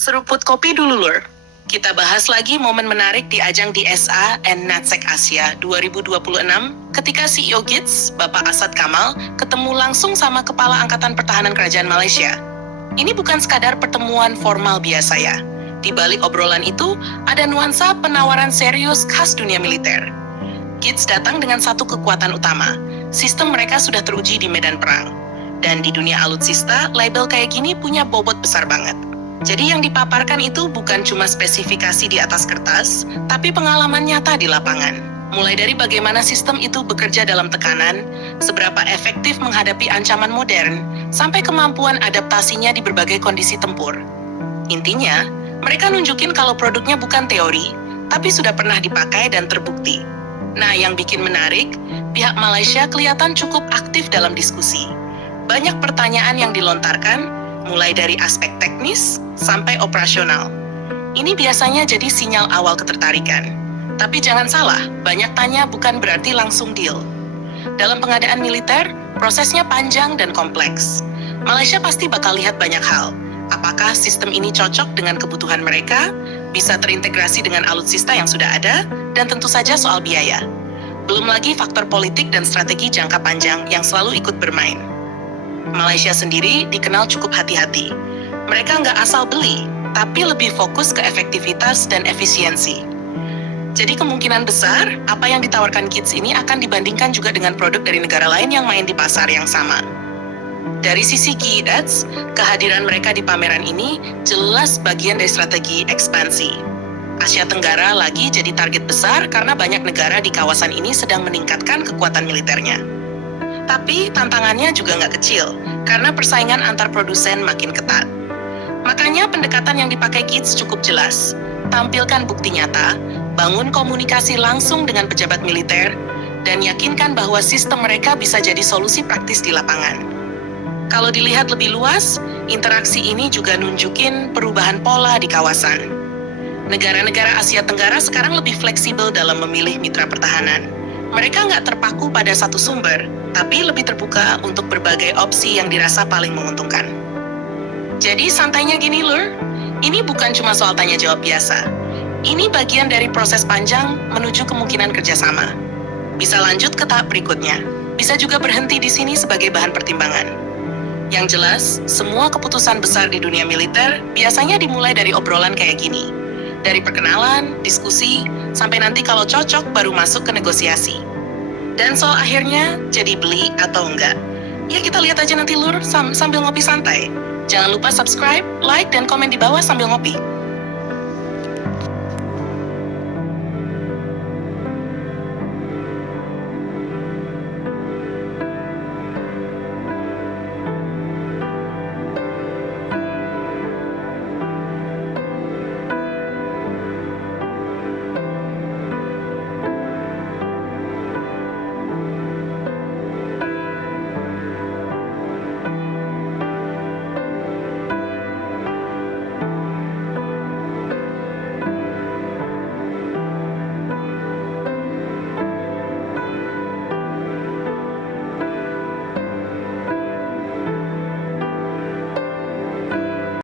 Seruput kopi dulu, Lur. Kita bahas lagi momen menarik di ajang DSA and NatSec Asia 2026 ketika CEO GITS, Bapak Asad Kamal, ketemu langsung sama Kepala Angkatan Pertahanan Kerajaan Malaysia. Ini bukan sekadar pertemuan formal biasa ya. Di balik obrolan itu, ada nuansa penawaran serius khas dunia militer. GITS datang dengan satu kekuatan utama. Sistem mereka sudah teruji di medan perang. Dan di dunia alutsista, label kayak gini punya bobot besar banget. Jadi yang dipaparkan itu bukan cuma spesifikasi di atas kertas, tapi pengalaman nyata di lapangan. Mulai dari bagaimana sistem itu bekerja dalam tekanan, seberapa efektif menghadapi ancaman modern, sampai kemampuan adaptasinya di berbagai kondisi tempur. Intinya, mereka nunjukin kalau produknya bukan teori, tapi sudah pernah dipakai dan terbukti. Nah, yang bikin menarik, pihak Malaysia kelihatan cukup aktif dalam diskusi. Banyak pertanyaan yang dilontarkan, mulai dari aspek teknis sampai operasional. Ini biasanya jadi sinyal awal ketertarikan. Tapi jangan salah, banyak tanya bukan berarti langsung deal. Dalam pengadaan militer, prosesnya panjang dan kompleks. Malaysia pasti bakal lihat banyak hal. Apakah sistem ini cocok dengan kebutuhan mereka, bisa terintegrasi dengan alutsista yang sudah ada, dan tentu saja soal biaya. Belum lagi faktor politik dan strategi jangka panjang yang selalu ikut bermain. Malaysia sendiri dikenal cukup hati-hati. Mereka nggak asal beli, tapi lebih fokus ke efektivitas dan efisiensi. Jadi kemungkinan besar, apa yang ditawarkan GITS ini akan dibandingkan juga dengan produk dari negara lain yang main di pasar yang sama. Dari sisi GITS, kehadiran mereka di pameran ini jelas bagian dari strategi ekspansi. Asia Tenggara lagi jadi target besar karena banyak negara di kawasan ini sedang meningkatkan kekuatan militernya. Tapi tantangannya juga nggak kecil, karena persaingan antar produsen makin ketat. Makanya pendekatan yang dipakai GITS cukup jelas. Tampilkan bukti nyata, bangun komunikasi langsung dengan pejabat militer, dan yakinkan bahwa sistem mereka bisa jadi solusi praktis di lapangan. Kalau dilihat lebih luas, interaksi ini juga nunjukin perubahan pola di kawasan. Negara-negara Asia Tenggara sekarang lebih fleksibel dalam memilih mitra pertahanan. Mereka nggak terpaku pada satu sumber, tapi lebih terbuka untuk berbagai opsi yang dirasa paling menguntungkan. Jadi santainya gini, Lur, ini bukan cuma soal tanya jawab biasa. Ini bagian dari proses panjang menuju kemungkinan kerjasama. Bisa lanjut ke tahap berikutnya, bisa juga berhenti di sini sebagai bahan pertimbangan. Yang jelas, semua keputusan besar di dunia militer biasanya dimulai dari obrolan kayak gini. Dari perkenalan, diskusi, sampai nanti kalau cocok baru masuk ke negosiasi. Dan soal akhirnya, jadi beli atau enggak? Ya kita lihat aja nanti, Lur, sambil ngopi santai. Jangan lupa subscribe, like, dan komen di bawah sambil ngopi.